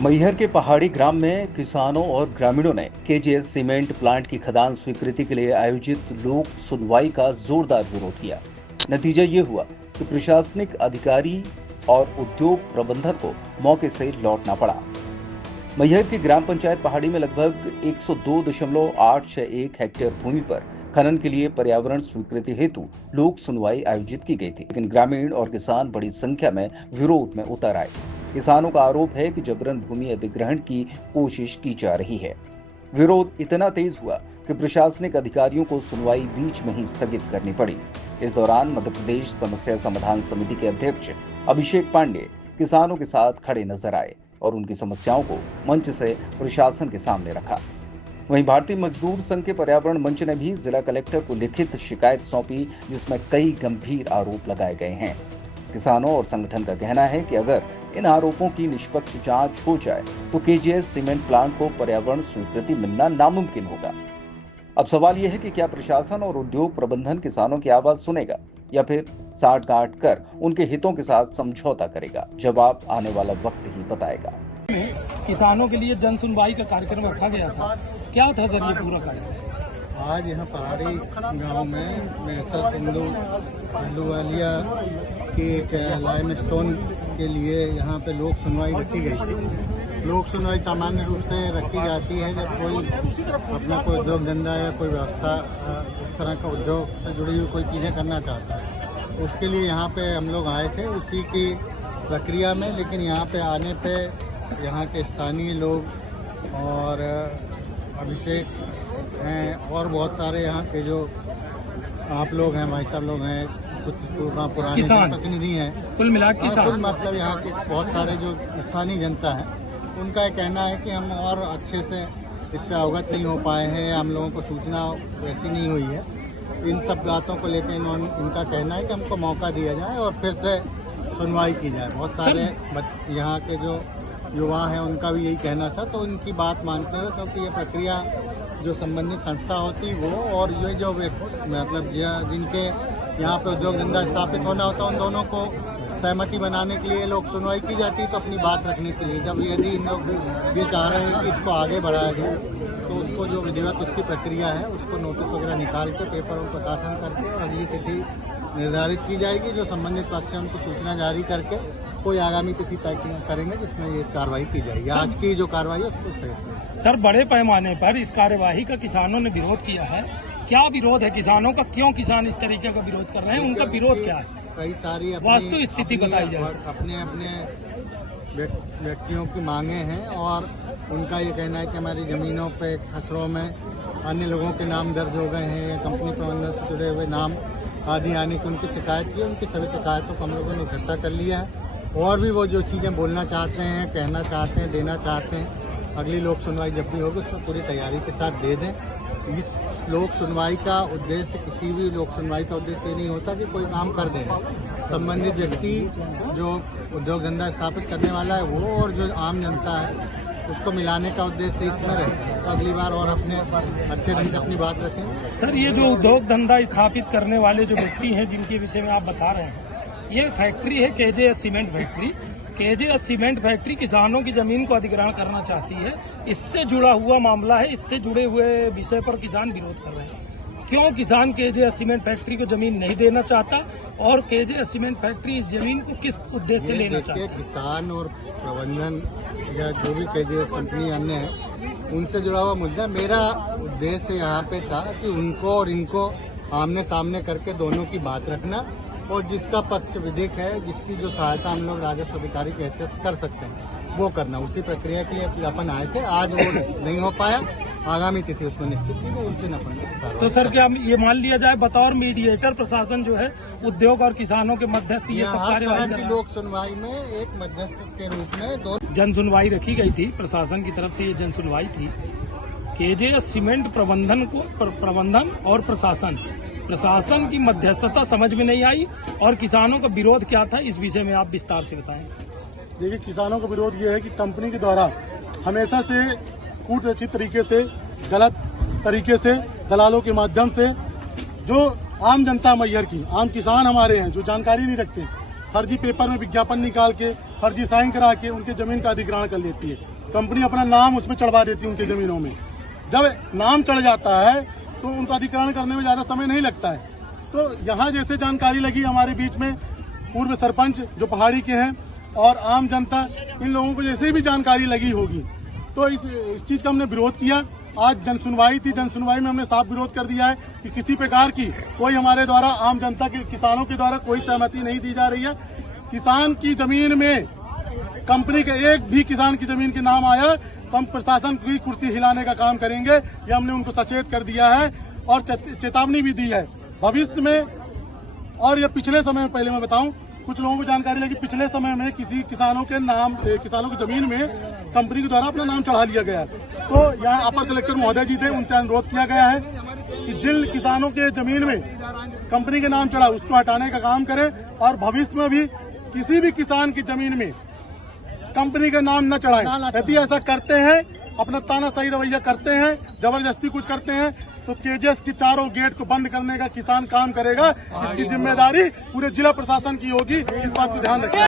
मैहर के पहाड़ी ग्राम में किसानों और ग्रामीणों ने केजीएस सीमेंट प्लांट की खदान स्वीकृति के लिए आयोजित लोक सुनवाई का जोरदार विरोध किया। नतीजा ये हुआ कि प्रशासनिक अधिकारी और उद्योग प्रबंधक को मौके से लौटना पड़ा। मैहर की ग्राम पंचायत पहाड़ी में लगभग 102.861 हेक्टेयर भूमि पर खनन के लिए पर्यावरण स्वीकृति हेतु लोक सुनवाई आयोजित की गई थी, लेकिन ग्रामीण और किसान बड़ी संख्या में विरोध में उतर आए। किसानों का आरोप है कि जबरन भूमि अधिग्रहण की कोशिश की जा रही है। विरोध इतना तेज हुआ कि प्रशासनिक अधिकारियों को सुनवाई बीच में ही स्थगित करनी पड़ी। इस दौरान मध्य प्रदेश समस्या समाधान समिति के अध्यक्ष अभिषेक पांडे किसानों के साथ खड़े नजर आए और उनकी समस्याओं को मंच से प्रशासन के सामने रखा। वहीं भारतीय मजदूर संघ के पर्यावरण मंच ने भी जिला कलेक्टर को लिखित शिकायत सौंपी, जिसमें कई गंभीर आरोप लगाए गए हैं। किसानों और संगठन का कहना है कि अगर इन आरोपों की निष्पक्ष जांच हो जाए तो केजीएस सीमेंट प्लांट को पर्यावरण स्वीकृति मिलना नामुमकिन होगा। अब सवाल यह है कि क्या प्रशासन और उद्योग प्रबंधन किसानों की आवाज सुनेगा या फिर साठगांठ कर उनके हितों के साथ समझौता करेगा। जवाब आने वाला वक्त ही बताएगा। किसानों के लिए जन सुनवाई का कार्यक्रम रखा गया था, क्या था सर ये पूरा कार्यक्रम? आज यहाँ पहाड़ी गांव में मैसर सिंधु अहलूवालिया की एक लाइमस्टोन के लिए यहाँ पे लोक सुनवाई रखी गई थी। लोक सुनवाई सामान्य रूप से रखी जाती है जब कोई अपना कोई उद्योग धंधा या कोई व्यवस्था इस तरह का उद्योग से जुड़ी हुई कोई चीज़ें करना चाहता है। उसके लिए यहाँ पे हम लोग आए थे उसी की प्रक्रिया में, लेकिन यहाँ पे आने पे यहाँ के स्थानीय लोग और अभिषेक हैं और बहुत सारे यहाँ के जो आप लोग हैं, भाई साहब लोग हैं, कुछ पुराने प्रतिनिधि हैं, कुल मिला के मतलब यहाँ के बहुत सारे जो स्थानीय जनता है, उनका ये कहना है कि हम और अच्छे से इससे अवगत नहीं हो पाए हैं, हम लोगों को सूचना वैसी नहीं हुई है। इन सब बातों को लेकर इनका कहना है कि हमको मौका दिया जाए और फिर से सुनवाई की जाए। बहुत सारे यहाँ के जो युवा हैं उनका भी यही कहना था, तो उनकी बात मानते हुए, क्योंकि ये प्रक्रिया जो संबंधित संस्था होती वो और ये जो मतलब जिनके यहाँ पे उद्योग धंधा स्थापित होना होता है, उन दोनों को सहमति बनाने के लिए लोग सुनवाई की जाती है। तो अपनी बात रखने के लिए जब यदि इन लोग ये चाह रहे हैं कि इसको आगे बढ़ाया जाए तो उसको जो विधिवत उसकी प्रक्रिया है उसको नोटिस वगैरह निकाल के पेपर और प्रकाशन करके और अगली तिथि निर्धारित की जाएगी। जो संबंधित पक्ष है उनको सूचना जारी करके कोई आगामी तिथि तय करेंगे जिसमें ये कार्रवाई की जाएगी। आज की जो कार्रवाई है उसको सही। सर, बड़े पैमाने पर इस कार्यवाही का किसानों ने विरोध किया है, क्या विरोध है किसानों का? क्यों किसान इस तरीके का विरोध कर रहे हैं? उनका विरोध क्या है? कई सारी वास्तु स्थिति बताई जाए। अपने अपने व्यक्तियों की मांगे हैं और उनका ये कहना है कि हमारी जमीनों पे खसरों में अन्य लोगों के नाम दर्ज हो गए हैं या कंपनी प्रबंधन से जुड़े हुए नाम आदि आने की उनकी शिकायत की। उनकी सभी शिकायतों को हम लोगों ने इकट्ठा कर लिया है और भी वो जो चीज़ें बोलना चाहते हैं, कहना चाहते हैं, देना चाहते हैं, अगली लोक सुनवाई जब भी होगी उसमें पूरी तैयारी के साथ दे दें। इस लोक सुनवाई का उद्देश्य, किसी भी लोक सुनवाई का उद्देश्य ये नहीं होता कि कोई काम कर दें। संबंधित व्यक्ति जो उद्योग धंधा स्थापित करने वाला है वो और जो आम जनता है उसको मिलाने का उद्देश्य इसमें रहता है। तो अगली बार और अपने अच्छे ढंग से अपनी बात रखें। सर, ये जो उद्योग धंधा स्थापित करने वाले जो व्यक्ति हैं जिनके विषय में आप बता रहे हैं, ये फैक्ट्री है KGS cement factory. KGS cement factory किसानों की जमीन को अधिग्रहण करना चाहती है। इससे जुड़ा हुआ मामला है, इससे जुड़े हुए विषय पर किसान विरोध कर रहे हैं। क्यों किसान केजीएस सीमेंट फैक्ट्री को जमीन नहीं देना चाहता और केजीएस सीमेंट फैक्ट्री इस जमीन को किस उद्देश्य से लेना चाहता है? किसान और प्रबंधन या जो भी केजीएस कंपनी अन्य है उनसे जुड़ा हुआ मुद्दा। मेरा उद्देश्य यहाँ पे था कि उनको और इनको आमने सामने करके दोनों की बात रखना और जिसका पक्ष विधिक है, जिसकी जो सहायता हम लोग राजस्व अधिकारी के हैसियत से कर सकते हैं वो करना। उसी प्रक्रिया के लिए अपन आए थे। आज वो नहीं हो पाया, आगामी तिथि उसमें निश्चित थी तो उस दिन अपन। तो सर, क्या ये मान लिया जाए बतौर मीडिएटर प्रशासन जो है उद्योग और किसानों के मध्यस्थ ये सब कार्यवाही की लोक सुनवाई में एक मध्यस्थ के रूप में दो जन सुनवाई रखी गई थी? प्रशासन की तरफ से ये जन सुनवाई थी। केजीएस सीमेंट प्रबंधन और प्रशासन की मध्यस्थता समझ में नहीं आई और किसानों का विरोध क्या था, इस विषय में आप विस्तार से बताएं। देखिए, किसानों का विरोध ये है कि कंपनी के द्वारा हमेशा से कूटनीतिक तरीके से, गलत तरीके से, दलालों के माध्यम से जो आम जनता मैहर की, आम किसान हमारे हैं जो जानकारी नहीं रखते, फर्जी पेपर में विज्ञापन निकाल के फर्जी साइन करा के उनके जमीन का अधिग्रहण कर लेती है। कंपनी अपना नाम उसमें चढ़वा देती है उनके जमीनों में। जब नाम चढ़ जाता है तो उनका अधिग्रहण करने में ज्यादा समय नहीं लगता है। तो यहाँ जैसे जानकारी लगी हमारे बीच में पूर्व सरपंच जो पहाड़ी के हैं और आम जनता, इन लोगों को जैसे भी जानकारी लगी होगी तो इस चीज का हमने विरोध किया। आज जन सुनवाई थी, जन सुनवाई में हमने साफ विरोध कर दिया है कि किसी प्रकार की कोई हमारे द्वारा आम जनता के किसानों के द्वारा कोई सहमति नहीं दी जा रही है। किसान की जमीन में कंपनी के एक भी किसान की जमीन के नाम आया तो हम प्रशासन की कुर्सी हिलाने का काम करेंगे। ये हमने उनको सचेत कर दिया है और चेतावनी भी दी है। भविष्य में और ये पिछले समय में, पहले मैं बताऊं, कुछ लोगों को जानकारी लगी पिछले समय में किसी किसानों की जमीन में कंपनी के द्वारा अपना नाम चढ़ा लिया गया। तो यहाँ अपर कलेक्टर महोदय जी थे, उनसे अनुरोध किया गया है कि जिन किसानों के जमीन में कंपनी के नाम चढ़ा उसको हटाने का काम करें और भविष्य में भी किसी भी किसान की जमीन में कंपनी का नाम न चढ़ाएं। यदि ऐसा करते हैं, अपना तानाशाही रवैया करते हैं, जबरदस्ती कुछ करते हैं तो केजेएस के चारों गेट को बंद करने का किसान काम करेगा। इसकी जिम्मेदारी पूरे जिला प्रशासन की होगी, इस बात को ध्यान रखें।